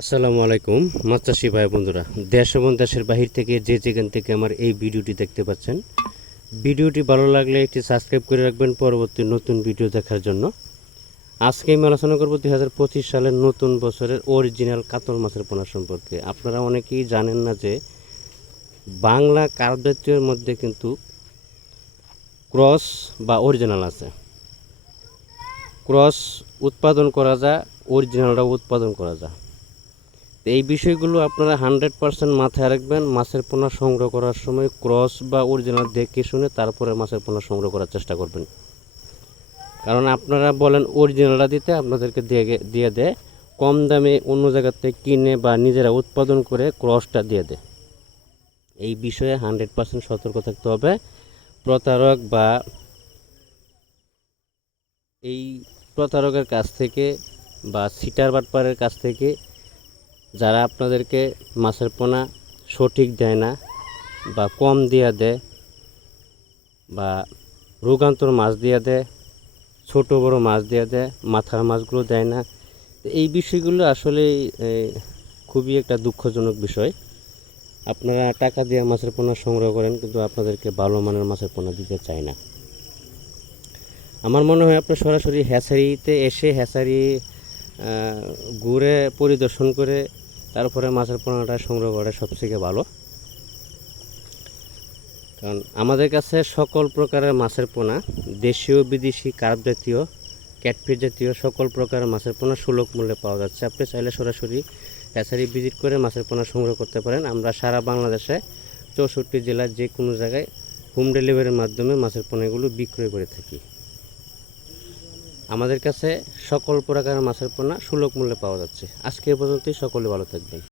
আসসালামু আলাইকুম মাছ চাষি ভাই বন্ধুরা, দেশ এবং দেশের বাহির থেকে যে যেখান থেকে আমার এই ভিডিওটি দেখতে পাচ্ছেন, ভিডিওটি ভালো লাগলে একটি সাবস্ক্রাইব করে রাখবেন পরবর্তী নতুন ভিডিও দেখার জন্য। আজকে আমি আলোচনা করব 2025 সালের নতুন বছরের অরিজিনাল কাতল মাছের পোনা সম্পর্কে। আপনারা অনেকেই জানেন না যে বাংলা কার্প জাতীয়ের মধ্যে কিন্তু ক্রস বা অরিজিনাল আছে। ক্রস উৎপাদন করা যায়, অরিজিনালটাও উৎপাদন করা যায়। এই বিষয়গুলো আপনারা 100% মাথায় রাখবেন। মাছের পোনা সংগ্রহ করার সময় ক্রস বা অরিজিনাল দেখে শুনে তারপরে মাছের পোনা সংগ্রহ করার চেষ্টা করবেন। কারণ আপনারা বলেন অরিজিনালটা দিতে, আপনাদেরকে দিয়ে দেয় কম দামে, অন্য জায়গার থেকে কিনে বা নিজেরা উৎপাদন করে ক্রসটা দিয়ে দেয়। এই বিষয়ে 100% সতর্ক থাকতে হবে। প্রতারক বা এই প্রতারকের কাছ থেকে বা সিটার বাটপারের কাছ থেকে যারা আপনাদেরকে মাছের পোনা সঠিক দেয় না বা কম দিয়ে দেয় বা রোগান্তর মাছ দিয়ে দেয়, ছোট বড় মাছ দিয়ে দেয়, মাথার মাছগুলো দেয় না, এই বিষয়গুলো আসলে খুবই একটা দুঃখজনক বিষয়। আপনারা টাকা দিয়ে মাছের পোনা সংগ্রহ করেন, কিন্তু আপনাদেরকে ভালো মানের মাছের পোনা দিতে চায় না। আমার মনে হয় আপনি সরাসরি হ্যাচারিতে এসে হ্যাচারি ঘুরে পরিদর্শন করে তারপরে মাছের পোনাটা সংগ্রহ করা সবথেকে ভালো। কারণ আমাদের কাছে সকল প্রকারের মাছের পোনা, দেশীয় বিদেশি কার্প জাতীয়, ক্যাটফিশ জাতীয় সকল প্রকারের মাছের পোনা সুলভ মূল্যে পাওয়া যাচ্ছে। আপনি চাইলে সরাসরি হ্যাচারি ভিজিট করে মাছের পোনা সংগ্রহ করতে পারেন। আমরা সারা বাংলাদেশে 64 জেলার যে কোনো জায়গায় হোম ডেলিভারির মাধ্যমে মাছের পোনাগুলো বিক্রয় করে থাকি। আমাদের কাছে সকল প্রকারের মাছের পোনা সুলভ মূল্যে পাওয়া যাচ্ছে। আজকে এ পর্যন্তই, সকলে ভালো থাকবেন।